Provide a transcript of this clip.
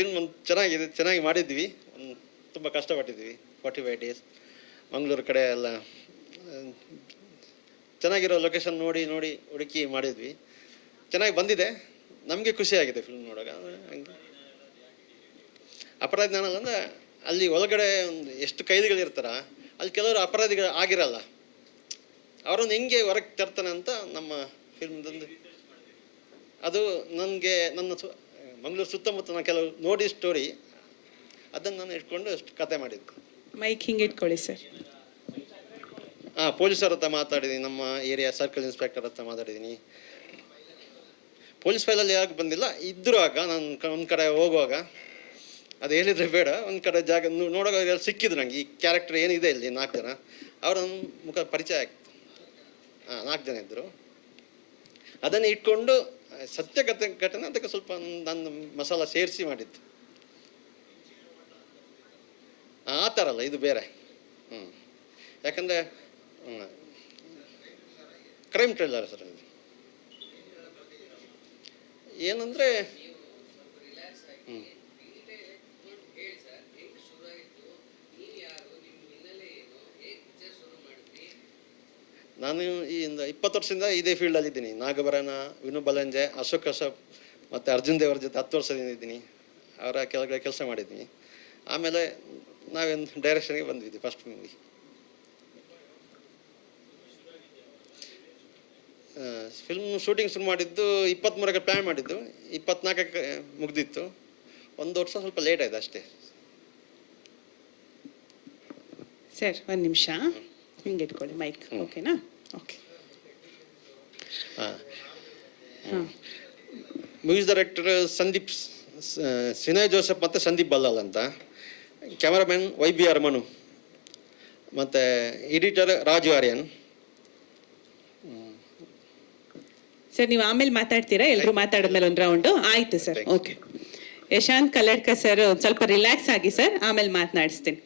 Film ಒಂದು ಚೆನ್ನಾಗಿದೆ, ಚೆನ್ನಾಗಿ ಮಾಡಿದ್ವಿ. ತುಂಬ ಕಷ್ಟಪಟ್ಟಿದ್ವಿ. 45 days ಮಂಗಳೂರು ಕಡೆ ಎಲ್ಲ ಚೆನ್ನಾಗಿರೋ ಲೊಕೇಶನ್ ನೋಡಿ ಹುಡುಕಿ ಮಾಡಿದ್ವಿ. ಚೆನ್ನಾಗಿ ಬಂದಿದೆ, ನಮಗೆ ಖುಷಿಯಾಗಿದೆ ಫಿಲ್ಮ್ ನೋಡುವಾಗ. ಹಂಗೆ ಅಪರಾಧಿ ನಾನಲ್ಲ ಅಂದರೆ ಅಲ್ಲಿ ಒಳಗಡೆ ಒಂದು ಎಷ್ಟು ಕೈದಿಗಳಿರ್ತಾರ, ಅಲ್ಲಿ ಕೆಲವರು ಅಪರಾಧಿಗಳು ಆಗಿರಲ್ಲ, ಅವರನ್ನು ಹೆಂಗೆ ಹೊರಗೆ ತರ್ತಾನೆ ಅಂತ ನಮ್ಮ ಫಿಲ್ಮ್ದೊಂದು ಅದು ನನಗೆ ನನ್ನ ಮಂಗಳೂರು ಸುತ್ತಮುತ್ತ ನಾನು ಕೆಲವು ನೋಡಿ ಸ್ಟೋರಿ ಅದನ್ನು ನಾನು ಇಟ್ಕೊಂಡು ಅಷ್ಟು ಕತೆ ಮಾಡಿದ್ದು. ಮೈಕ್ ಹಿಂಗೆ ಇಟ್ಕೊಳ್ಳಿ ಸರ್. ಪೊಲೀಸರ ಹತ್ರ ಮಾತಾಡಿದ್ದೀನಿ, ನಮ್ಮ ಏರಿಯಾ ಸರ್ಕಲ್ ಇನ್ಸ್ಪೆಕ್ಟರ್ ಹತ್ರ ಮಾತಾಡಿದ್ದೀನಿ. ಪೊಲೀಸ್ ಫೈಲಲ್ಲಿ ಯಾಕೆ ಬಂದಿಲ್ಲ ಇದ್ದರೂ ಆಗ ನಾನು ಒಂದು ಕಡೆ ಹೋಗುವಾಗ ಅದು ಹೇಳಿದರೆ ಬೇಡ, ಒಂದು ಕಡೆ ಜಾಗ ನೋಡುವಾಗ ಸಿಕ್ಕಿದ್ರು ನನಗೆ. ಈ ಕ್ಯಾರೆಕ್ಟರ್ ಏನಿದೆ ಇಲ್ಲಿ 4 ಜನ ಅವರ ಮುಖ ಪರಿಚಯ ಆಗ್ತು. 4 ಜನ ಇದ್ದರು. ಅದನ್ನು ಇಟ್ಕೊಂಡು ಸತ್ಯ ಘಟನೆ ಅದಕ್ಕೆ ಸ್ವಲ್ಪ ನನ್ನ ಮಸಾಲ ಸೇರಿಸಿ ಮಾಡಿದ್ದು. ಆ ಥರ ಅಲ್ಲ, ಇದು ಬೇರೆ. ಯಾಕಂದರೆ ಕ್ರೈಮ್ ಥ್ರಿಲ್ಲರ್ ಸರ್ ಇದು. ಏನಂದರೆ ನಾನು ಈ 20 ವರ್ಷದಿಂದ ಇದೇ ಫೀಲ್ಡಲ್ಲಿ ಇದ್ದೀನಿ. ನಾಗಭರಣ, ವಿನು ಬಲಂಜೆ, ಅಶೋಕ್ ಕಶ್ಯಪ್ ಮತ್ತು ಅರ್ಜುನ್ ದೇವರ ಜೊತೆ 10 ವರ್ಷದಿಂದ ಇದ್ದೀನಿ. ಅವರ ಕೆಳಗಡೆ ಕೆಲಸ ಮಾಡಿದ್ದೀನಿ. ಆಮೇಲೆ ನಾವೊಂದು ಡೈರೆಕ್ಷನ್ಗೆ ಬಂದಿದ್ವಿ ಫಸ್ಟ್ ಮೂವಿ. ಫಿಲ್ಮ್ ಶೂಟಿಂಗ್ ಶುರು ಮಾಡಿದ್ದು 23ಕ್ಕೆ ಪ್ಲ್ಯಾನ್ ಮಾಡಿದ್ದು, 24ಕ್ಕೆ ಮುಗ್ದಿತ್ತು. 1 ವರ್ಷ ಸ್ವಲ್ಪ ಲೇಟ್ ಆಯಿತು ಅಷ್ಟೇ. ಸರ್ 1 ನಿಮಿಷ ಹಿಂಗೆ ಇಟ್ಕೊಳ್ಳಿ ಮೈಕ್. ಓಕೆನಾ? ಓಕೆ. ಮ್ಯೂಸಿಕ್ ಡೈರೆಕ್ಟರ್ ಸಂದೀಪ್ ಸಿನಯ್ ಜೋಸೆಫ್ ಮತ್ತು ಸಂದೀಪ್ ಬಲ್ಲಾಲ್ ಅಂತ. ಕ್ಯಾಮರಾಮ್ಯಾನ್ YBR ಮನು ಮತ್ತು ಎಡಿಟರ್ ರಾಜು ಆರ್ಯನ್. ಸರ್ ನೀವು ಆಮೇಲೆ ಮಾತಾಡ್ತೀರಾ? ಎಲ್ಲರೂ ಮಾತಾಡಿದ್ಮೇಲೆ ಒಂದು ರೌಂಡು ಆಯಿತು ಸರ್. ಓಕೆ. ಯಶಾಂತ್ ಕಲ್ಲಡ್ಕ ಸರ್ ಸ್ವಲ್ಪ ರಿಲ್ಯಾಕ್ಸ್ ಆಗಿ ಸರ್, ಆಮೇಲೆ ಮಾತನಾಡಿಸ್ತೀನಿ.